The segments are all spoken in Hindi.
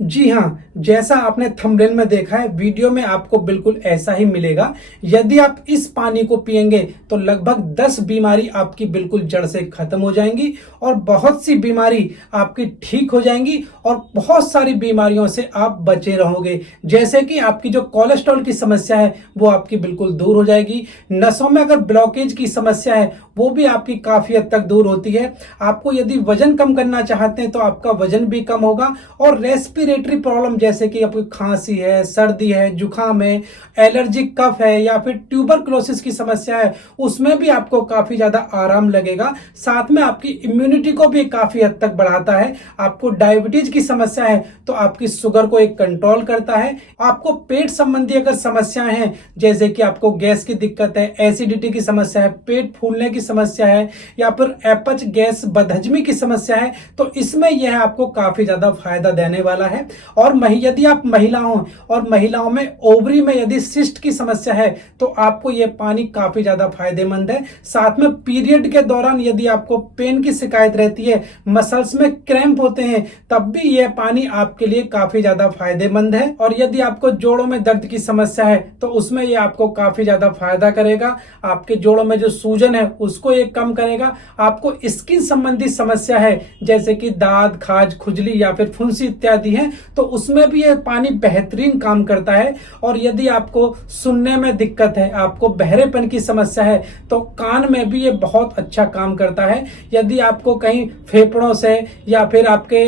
जी हाँ, जैसा आपने थंबनेल में देखा है, वीडियो में आपको बिल्कुल ऐसा ही मिलेगा। यदि आप इस पानी को पिएंगे तो लगभग 10 बीमारी आपकी बिल्कुल जड़ से खत्म हो जाएंगी और बहुत सी बीमारी आपकी ठीक हो जाएंगी और बहुत सारी बीमारियों से आप बचे रहोगे। जैसे कि आपकी जो कोलेस्ट्रॉल की समस्या है वो आपकी बिल्कुल दूर हो जाएगी। नसों में अगर ब्लॉकेज की समस्या है वो भी आपकी काफी हद तक दूर होती है। आपको यदि वजन कम करना चाहते हैं तो आपका वजन भी कम होगा और रेस्पिरेटरी प्रॉब्लम जैसे कि आपको खांसी है, सर्दी है, जुकाम है, एलर्जिक कफ है या फिर ट्यूबरकुलोसिस की समस्या है, उसमें भी आपको काफी ज्यादा आराम लगेगा। साथ में आपकी इम्यूनिटी को भी काफी हद तक बढ़ाता है। आपको डायबिटीज की समस्या है तो आपकी शुगर को एक कंट्रोल करता है। आपको पेट संबंधी अगर समस्याएं हैं जैसे कि आपको गैस की दिक्कत है, एसिडिटी की समस्या है, पेट फूलने की समस्या है या फिर अपच, गैस, बदहजमी की समस्या है, तो इसमें यह आपको काफी ज्यादा फायदा देने वाला है। और यदि आप महिलाओं में ओवरी में यदि सिस्ट की समस्या है तो आपको यह पानी काफी ज्यादा फायदेमंद है। साथ में पीरियड के दौरान यदि आपको पेन की शिकायत रहती है, मसल्स में क्रैम्प होते हैं, तब भी यह पानी आपके लिए काफी ज्यादा फायदेमंद है। और यदि आपको जोड़ों में दर्द की समस्या है तो उसमें यह आपको काफी ज्यादा फायदा करेगा। आपके जोड़ों में जो सूजन है उसको ये कम करेगा। आपको स्किन संबंधी समस्या है जैसे कि दाद, खाज, खुजली या फिर फुंसी इत्यादि है तो उसमें भी यह पानी बेहतरीन काम करता है। और यदि आपको सुनने में दिक्कत है, आपको बहरेपन की समस्या है तो कान में भी ये बहुत अच्छा काम करता है। यदि आपको कहीं फेफड़ों से या फिर आपके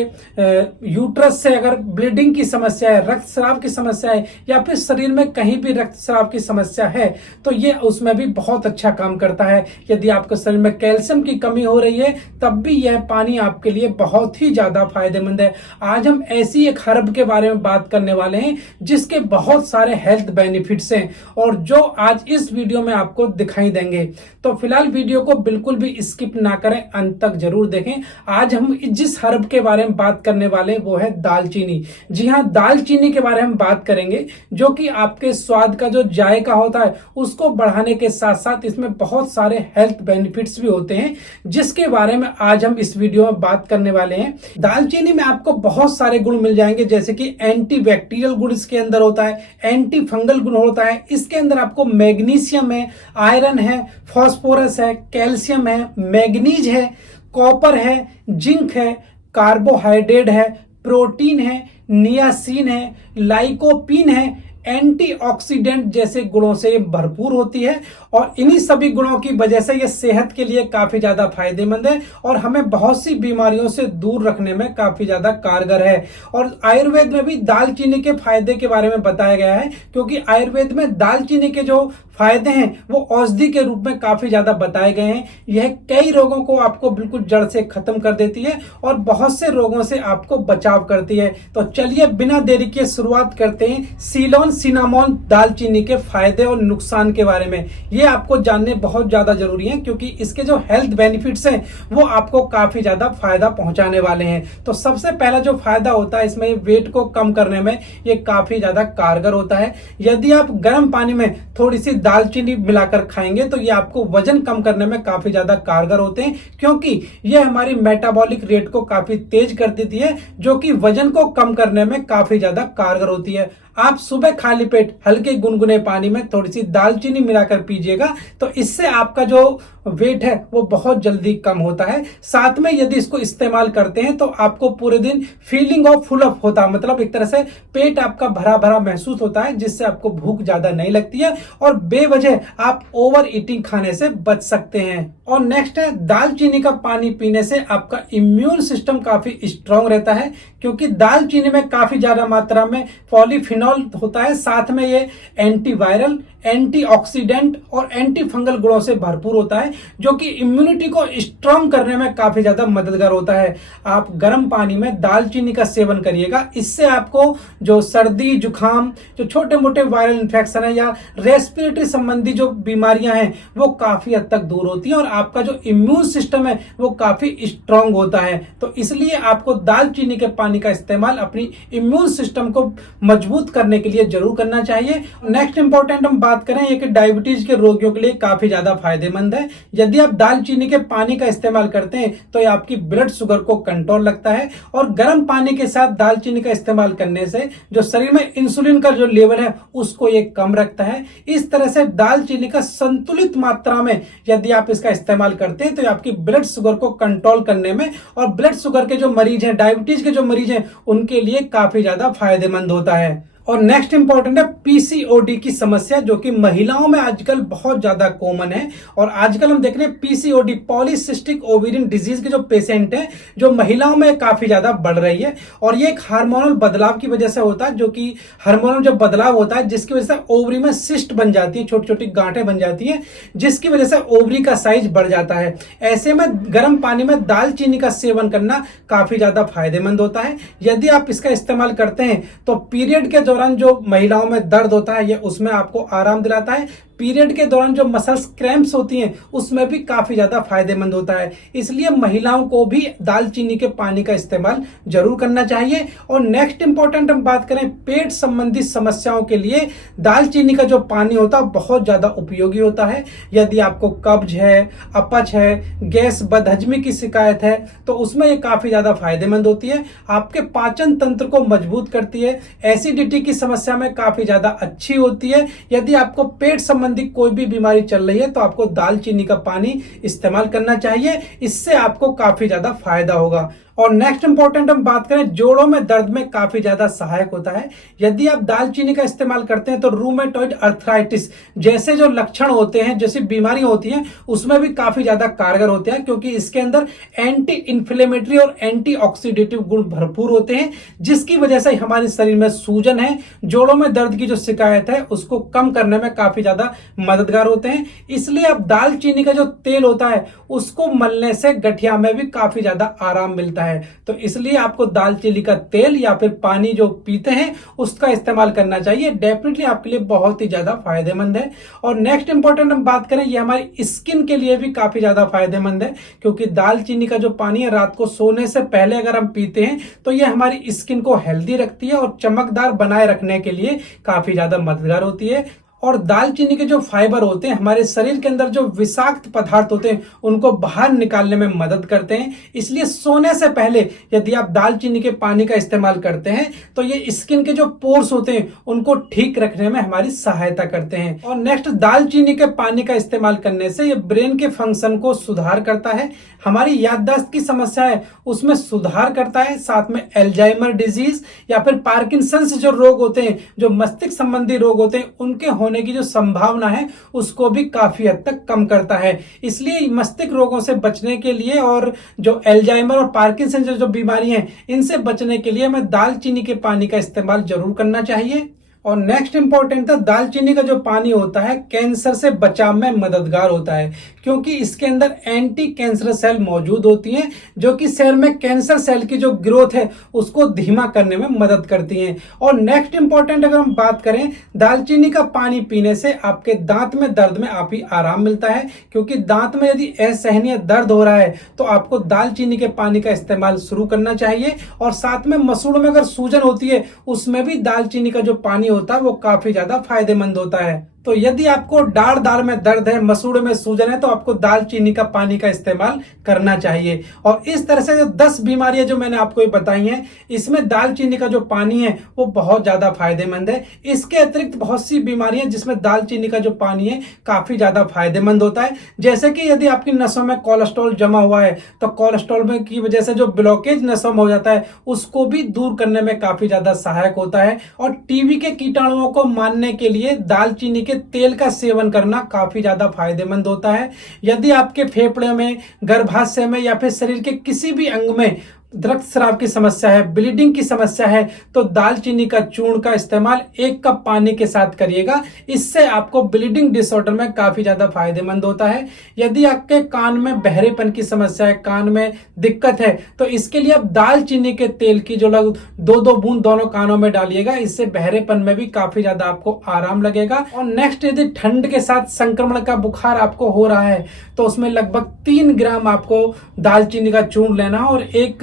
यूट्रस से अगर ब्लीडिंग की समस्या है, रक्तस्राव की समस्या है या फिर शरीर में कहीं भी रक्तस्राव की समस्या है तो ये उसमें भी बहुत अच्छा काम करता है। यदि आपके शरीर में कैल्शियम की कमी हो रही है तब भी यह पानी आपके लिए बहुत ही ज्यादा फायदेमंद है। आज हम ऐसी एक हर्ब के बारे में बात करने वाले हैं जिसके बहुत सारे हेल्थ बेनिफिट्स हैं और जो आज इस वीडियो में आपको दिखाई देंगे। तो फिलहाल वीडियो को बिल्कुल भी स्किप ना करें, अंत तक जरूर देखें। आज हम जिस हर्ब के बारे में बात करने वाले हैं वो है दालचीनी। जी हाँ, दालचीनी के बारे में बात करेंगे जो कि आपके स्वाद का जो जायका होता है उसको बढ़ाने के साथ साथ इसमें बहुत सारे हेल्थ बेनिफिट्स भी होते हैं जिसके बारे में आज हम इस वीडियो में बात करने वाले हैं। दालचीनी में आपको बहुत सारे गुण मिल जाएंगे जैसे कि एंटी बैक्टीरियल गुण इसके अंदर होता है, एंटी फंगल गुण होता है, इसके अंदर आपको मैग्नीशियम है, आयरन है, फास्फोरस है, कैल्शियम है, मैग्नीज है, कॉपर है, जिंक है, कार्बोहाइड्रेट है, प्रोटीन है, नियासिन है, लाइकोपीन है, एंटीऑक्सीडेंट जैसे गुणों से भरपूर होती है और इन्हीं सभी गुणों की वजह से ये सेहत के लिए काफी ज्यादा फायदेमंद है और हमें बहुत सी बीमारियों से दूर रखने में काफी ज्यादा कारगर है। और आयुर्वेद में भी दालचीनी के फायदे के बारे में बताया गया है क्योंकि आयुर्वेद में दालचीनी के जो फायदे हैं वो औषधि के रूप में काफी ज्यादा बताए गए हैं। यह कई रोगों को आपको बिल्कुल जड़ से खत्म कर देती है और बहुत से रोगों से आपको बचाव करती है। तो चलिए बिना देरी के शुरुआत करते हैं सीलोन सिनामोन दालचीनी के फायदे और नुकसान के बारे में। ये आपको जानने बहुत ज्यादा जरूरी है क्योंकि इसके जो हेल्थ बेनिफिट्स हैं वो आपको काफी ज्यादा फायदा पहुंचाने वाले हैं। तो सबसे पहला जो फायदा होता है इसमें वेट को कम करने में ये काफी ज्यादा कारगर होता है। यदि आप गर्म पानी में थोड़ी सी दालचीनी मिलाकर खाएंगे तो ये आपको वजन कम करने में काफी ज्यादा कारगर होते हैं क्योंकि ये हमारी मेटाबॉलिक रेट को काफी तेज कर देती है जो कि वजन को कम करने में काफी ज्यादा कारगर होती है। आप सुबह खाली पेट हल्के गुनगुने पानी में थोड़ी सी दालचीनी मिलाकर पीजिएगा तो इससे आपका जो वेट है वो बहुत जल्दी कम होता है। साथ में यदि इसको इस्तेमाल करते हैं तो आपको पूरे दिन फीलिंग ऑफ फुल अप होता है, मतलब एक तरह से पेट आपका भरा भरा महसूस होता है जिससे आपको भूख ज्यादा नहीं लगती है और बेवजह आप ओवर ईटिंग खाने से बच सकते हैं। और नेक्स्ट है दालचीनी का पानी पीने से आपका इम्यून सिस्टम काफी स्ट्रांग रहता है क्योंकि दालचीनी में काफी ज्यादा मात्रा में पॉलीफिनॉल होता है। साथ में ये एंटीवायरल, एंटीऑक्सीडेंट और एंटी फंगल गुणों से भरपूर होता है जो कि इम्यूनिटी को स्ट्रांग करने में काफी ज्यादा मददगार होता है। आप गर्म पानी में दालचीनी का सेवन करिएगा, इससे आपको जो सर्दी, जुकाम, जो छोटे मोटे वायरल इन्फेक्शन है या रेस्पिरेटरी संबंधी जो बीमारियां हैं वो काफी हद तक दूर होती है और आपका जो इम्यून सिस्टम है वो काफी स्ट्रांग होता है। तो इसलिए आपको दालचीनी के पानी का इस्तेमाल अपनी इम्यून सिस्टम को मजबूत करने के लिए जरूर करना चाहिए। नेक्स्ट इंपॉर्टेंट हम बात करें ये कि डायबिटीज के रोगियों के लिए काफी ज्यादा फायदेमंद है यदि आप दालचीनी के पानी का इस्तेमाल करते हैं तो ये आपकी ब्लड शुगर को कंट्रोल रखता है, और गर्म पानी के साथ दालचीनी का इस्तेमाल करने से जो शरीर में इंसुलिन का जो लेवल है उसको ये कम रखता है। इस तरह से दालचीनी का संतुलित मात्रा में यदि आप इसका इस्तेमाल करते हैं तो ये आपकी ब्लड शुगर को कंट्रोल करने में, और ब्लड शुगर के जो मरीज हैं, डायबिटीज के जो मरीज हैं, उनके लिए काफी ज्यादा फायदेमंद होता है। और नेक्स्ट इंपॉर्टेंट है पीसीओडी की समस्या, जो कि महिलाओं में आजकल बहुत ज्यादा कॉमन है। और आजकल हम देख रहे हैं पीसीओडी, पॉलीसिस्टिक ओवेरियन डिजीज के जो पेशेंट हैं, जो महिलाओं में काफी ज्यादा बढ़ रही है। और ये एक हार्मोनल बदलाव की वजह से होता है, जो कि हार्मोनल जो बदलाव होता है जिसकी वजह से ओवरी में सिस्ट बन जाती है, छोटी छोटी गांठें बन जाती है, जिसकी वजह से ओवरी का साइज बढ़ जाता है। ऐसे में गर्म पानी में दालचीनी का सेवन करना काफी ज्यादा फायदेमंद होता है। यदि आप इसका इस्तेमाल करते हैं तो पीरियड के दौरान जो महिलाओं में दर्द होता है ये उसमें आपको आराम दिलाता है। पीरियड के दौरान जो मसल्स क्रैम्प्स होती हैं उसमें भी काफी ज्यादा फायदेमंद होता है। इसलिए महिलाओं को भी दालचीनी के पानी का इस्तेमाल जरूर करना चाहिए। और नेक्स्ट इंपॉर्टेंट हम बात करें पेट संबंधी समस्याओं के लिए दालचीनी का जो पानी होता है बहुत ज्यादा उपयोगी होता है। यदि आपको कब्ज है, अपच है, गैस बदहजमी की शिकायत है तो उसमें ये काफी ज्यादा फायदेमंद होती है। आपके पाचन तंत्र को मजबूत करती है, एसिडिटी की समस्या में काफी ज्यादा अच्छी होती है। यदि आपको पेट संबंधी कोई भी बीमारी चल रही है तो आपको दालचीनी का पानी इस्तेमाल करना चाहिए, इससे आपको काफी ज्यादा फायदा होगा। और नेक्स्ट इंपॉर्टेंट हम बात करें जोड़ों में दर्द में काफी ज्यादा सहायक होता है। यदि आप दालचीनी का इस्तेमाल करते हैं तो रूमेटॉइड अर्थराइटिस जैसे जो लक्षण होते हैं, जैसी बीमारियां होती हैं, उसमें भी काफी ज्यादा कारगर होते हैं, क्योंकि इसके अंदर एंटी इंफ्लेमेटरी और एंटी ऑक्सीडेटिव गुण भरपूर होते हैं, जिसकी वजह से हमारे शरीर में सूजन है, जोड़ों में दर्द की जो शिकायत है उसको कम करने में काफी ज्यादा मददगार होते हैं। इसलिए अब दालचीनी का जो तेल होता है उसको मलने से गठिया में भी काफी ज्यादा आराम मिलता है। तो इसलिए आपको दालचीनी का तेल या फिर पानी जो पीते हैं उसका इस्तेमाल करना चाहिए। डेफिनेटली आपके लिए बहुत ही ज्यादा फायदेमंद है। और नेक्स्ट इंपॉर्टेंट हम बात करें, ये हमारी स्किन के लिए भी काफी ज्यादा फायदेमंद है, क्योंकि दालचीनी का जो पानी है रात को सोने से पहले अगर हम पीते हैं तो ये हमारी स्किन को हेल्दी रखती है और चमकदार बनाए रखने के लिए काफी ज्यादा मददगार होती है। और दालचीनी के जो फाइबर होते हैं हमारे शरीर के अंदर जो विषाक्त पदार्थ होते हैं उनको बाहर निकालने में मदद करते हैं। इसलिए सोने से पहले यदि आप दालचीनी के पानी का इस्तेमाल करते हैं तो ये स्किन के जो पोर्स होते हैं उनको ठीक रखने में हमारी सहायता करते हैं। और नेक्स्ट, दालचीनी के पानी का इस्तेमाल करने से ये ब्रेन के फंक्शन को सुधार करता है, हमारी याददाश्त की समस्या है उसमें सुधार करता है, साथ में एल्जाइमर डिजीज या फिर पार्किंसंस जो रोग होते हैं, जो मस्तिष्क संबंधी रोग होते हैं, उनके होने की जो संभावना है उसको भी काफी हद तक कम करता है। इसलिए मस्तिष्क रोगों से बचने के लिए और जो एल्जाइमर और पार्किंसन जो बीमारी हैं इनसे बचने के लिए हमें दालचीनी के पानी का इस्तेमाल जरूर करना चाहिए। और नेक्स्ट इंपॉर्टेंट था, दालचीनी का जो पानी होता है कैंसर से बचाव में मददगार होता है, क्योंकि इसके अंदर एंटी कैंसर सेल मौजूद होती हैं जो कि शरीर में कैंसर सेल की जो ग्रोथ है उसको धीमा करने में मदद करती हैं। और नेक्स्ट इंपॉर्टेंट अगर हम बात करें, दालचीनी का पानी पीने से आपके दांत में दर्द में आप ही आराम मिलता है, क्योंकि दांत में यदि असहनीय दर्द हो रहा है तो आपको दालचीनी के पानी का इस्तेमाल शुरू करना चाहिए। और साथ में मसूड़ में अगर सूजन होती है उसमें भी दालचीनी का जो पानी होता है वो काफी ज्यादा फायदेमंद होता है। तो यदि आपको दाढ़ में दर्द है, मसूड़े में सूजन है, तो आपको दालचीनी का पानी का इस्तेमाल करना चाहिए। और इस तरह से जो 10 बीमारियां जो मैंने आपको बताई हैं, इसमें दालचीनी का जो पानी है वो बहुत ज्यादा फायदेमंद है। इसके अतिरिक्त बहुत सी बीमारियां जिसमें दालचीनी का जो पानी है काफी ज्यादा फायदेमंद होता है, जैसे कि यदि आपकी नसों में कोलेस्ट्रॉल जमा हुआ है तो कोलेस्ट्रॉल में की वजह से जो ब्लॉकेज नसों में हो जाता है उसको भी दूर करने में काफी ज्यादा सहायक होता है। और टीबी के कीटाणुओं को मारने के लिए दालचीनी के तेल का सेवन करना काफी ज्यादा फायदेमंद होता है। यदि आपके फेफड़े में, गर्भाशय में या फिर शरीर के किसी भी अंग में रक्त स्राव की समस्या है, ब्लीडिंग की समस्या है, तो दालचीनी का चूर्ण का इस्तेमाल 1 कप पानी के साथ करिएगा। इससे आपको ब्लीडिंग डिसऑर्डर में काफी ज्यादा फायदेमंद होता है। यदि आपके कान में बहरेपन की समस्या है, कान में दिक्कत है, तो इसके लिए आप दालचीनी के तेल की जो 2-2 बूंद दोनों कानों में डालिएगा। इससे बहरेपन में भी काफी ज्यादा आपको आराम लगेगा। और नेक्स्ट, यदि ठंड के साथ संक्रमण का बुखार आपको हो रहा है तो उसमें लगभग 3 ग्राम आपको दालचीनी का चूर्ण लेना और 1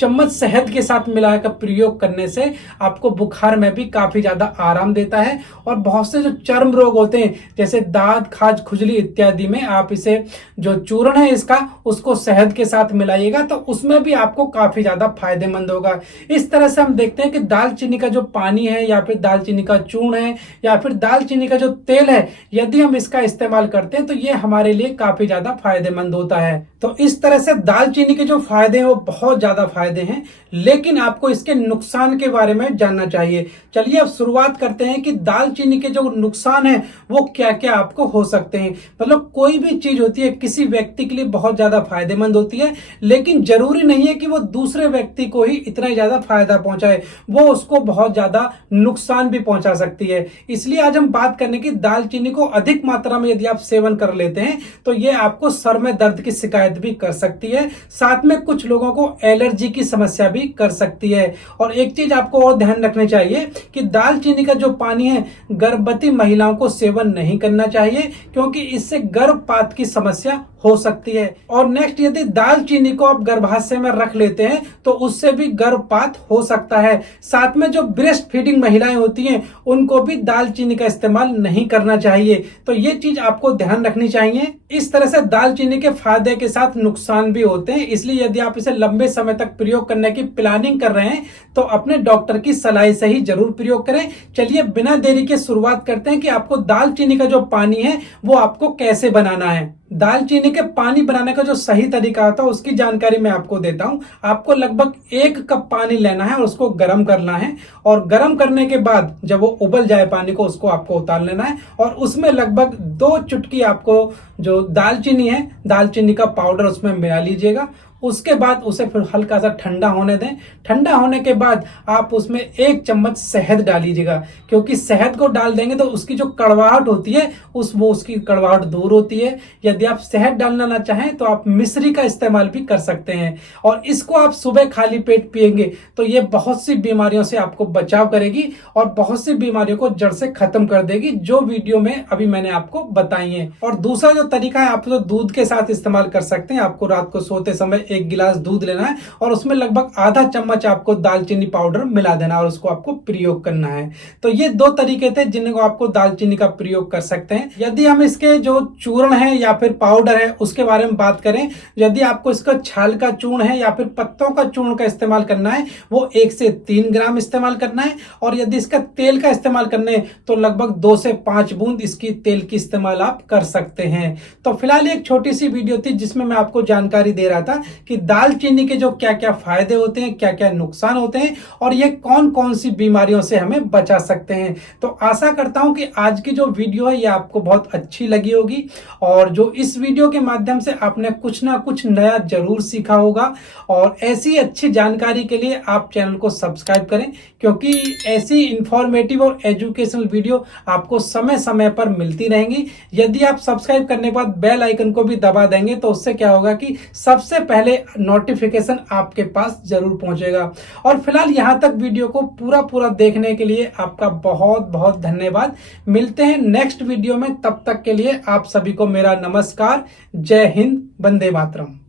चम्मच शहद के साथ मिलाकर प्रयोग करने से आपको बुखार में भी काफी ज्यादा आराम देता है। और बहुत से जो चर्म रोग होते हैं जैसे दाद, खाज, खुजली इत्यादि में आप इसे जो चूर्ण है इसका उसको शहद के साथ मिलाइएगा तो उसमें भी आपको काफी ज्यादा फायदेमंद होगा। इस तरह से हम देखते हैं कि दालचीनी का जो पानी है या फिर दालचीनी का चूर्ण है या फिर दालचीनी का जो तेल है, यदि हम इसका इस्तेमाल करते हैं तो ये हमारे लिए काफी ज्यादा फायदेमंद होता है। तो इस तरह से दालचीनी के जो फायदे हैं वो बहुत ज्यादा फायदे हैं, लेकिन आपको इसके नुकसान के बारे में जानना चाहिए। चलिए अब शुरुआत करते हैं कि दालचीनी के जो नुकसान है वो क्या क्या आपको हो सकते हैं। मतलब कोई भी चीज होती है किसी व्यक्ति के लिए बहुत ज्यादा फायदेमंद होती है, लेकिन जरूरी नहीं है कि वो दूसरे व्यक्ति को ही इतना ज्यादा फायदा पहुंचाए, वो उसको बहुत ज्यादा नुकसान भी पहुंचा सकती है। इसलिए आज हम बात करने की दालचीनी को अधिक मात्रा में यदि आप सेवन कर लेते हैं तो ये आपको सर में दर्द की शिकायत भी कर सकती है, साथ में कुछ लोगों को एलर्जी की समस्या भी कर सकती है। और एक चीज आपको और ध्यान रखनी चाहिए कि दालचीनी का जो पानी है गर्भवती महिलाओं को सेवन नहीं करना चाहिए, क्योंकि इससे गर्भपात की समस्या हो सकती है। और नेक्स्ट, यदि दालचीनी को आप गर्भाशय में रख लेते हैं तो उससे भी गर्भपात हो सकता है। साथ में जो ब्रेस्ट फीडिंग महिलाएं होती हैं उनको भी दालचीनी का इस्तेमाल नहीं करना चाहिए। तो ये चीज आपको ध्यान रखनी चाहिए। इस तरह से दालचीनी के फायदे के साथ नुकसान भी होते हैं, इसलिए यदि आप इसे लंबे समय तक प्रयोग करने की प्लानिंग कर रहे हैं तो अपने डॉक्टर की सलाह से ही जरूर प्रयोग करें। चलिए बिना देरी के शुरुआत करते हैं कि आपको दालचीनी का जो पानी है वो आपको कैसे बनाना है। दालचीनी के पानी बनाने का जो सही तरीका होता है उसकी जानकारी मैं आपको देता हूं। आपको लगभग 1 कप पानी लेना है और उसको गर्म करना है, और गर्म करने के बाद जब वो उबल जाए पानी को उसको आपको उतार लेना है, और उसमें लगभग 2 चुटकी आपको जो दालचीनी है दालचीनी का पाउडर उसमें मिला लीजिएगा। उसके बाद उसे फिर हल्का सा ठंडा होने दें। ठंडा होने के बाद आप उसमें 1 चम्मच शहद डालीजिएगा, क्योंकि शहद को डाल देंगे तो उसकी जो कड़वाहट होती है उसकी कड़वाहट दूर होती है। यदि आप शहद डालना ना चाहें तो आप मिश्री का इस्तेमाल भी कर सकते हैं, और इसको आप सुबह खाली पेट पिएंगे तो ये बहुत सी बीमारियों से आपको बचाव करेगी और बहुत सी बीमारियों को जड़ से खत्म कर देगी, जो वीडियो में अभी मैंने आपको बताई है। और दूसरा जो तरीका है आप तो दूध के साथ इस्तेमाल कर सकते हैं। आपको रात को सोते समय 1 गिलास दूध लेना है और उसमें लगभग आधा चम्मच आपको दालचीनी पाउडर मिला देना और उसको आपको प्रयोग करना है। तो ये 2 तरीके थे जिनको आपको दालचीनी का प्रयोग कर सकते हैं। यदि हम इसके जो चूर्ण है या फिर पाउडर है उसके बारे में बात करें, यदि आपको इसका छाल का चूर्ण है या फिर पत्तों का चूर्ण का इस्तेमाल करना है वो 1 से 3 ग्राम इस्तेमाल करना है, और यदि इसका तेल का इस्तेमाल करना है तो लगभग 2 से 5 बूंद इसकी तेल की इस्तेमाल आप कर सकते हैं। तो फिलहाल एक छोटी सी वीडियो थी जिसमें मैं आपको जानकारी दे रहा था कि दालचीनी के जो क्या क्या फायदे होते हैं, क्या क्या नुकसान होते हैं, और ये कौन कौन सी बीमारियों से हमें बचा सकते हैं। तो आशा करता हूं कि आज की जो वीडियो है ये आपको बहुत अच्छी लगी होगी, और जो इस वीडियो के माध्यम से आपने कुछ ना कुछ नया जरूर सीखा होगा। और ऐसी अच्छी जानकारी के लिए आप चैनल को सब्सक्राइब करें, क्योंकि ऐसी इंफॉर्मेटिव और एजुकेशनल वीडियो आपको समय समय पर मिलती रहेंगी। यदि आप सब्सक्राइब करने के बाद बेल आइकन को भी दबा देंगे तो उससे क्या होगा कि सबसे पहले नोटिफिकेशन आपके पास जरूर पहुंचेगा। और फिलहाल यहां तक वीडियो को पूरा देखने के लिए आपका बहुत बहुत धन्यवाद। मिलते हैं नेक्स्ट वीडियो में, तब तक के लिए आप सभी को मेरा नमस्कार। जय हिंद, वंदे मातरम।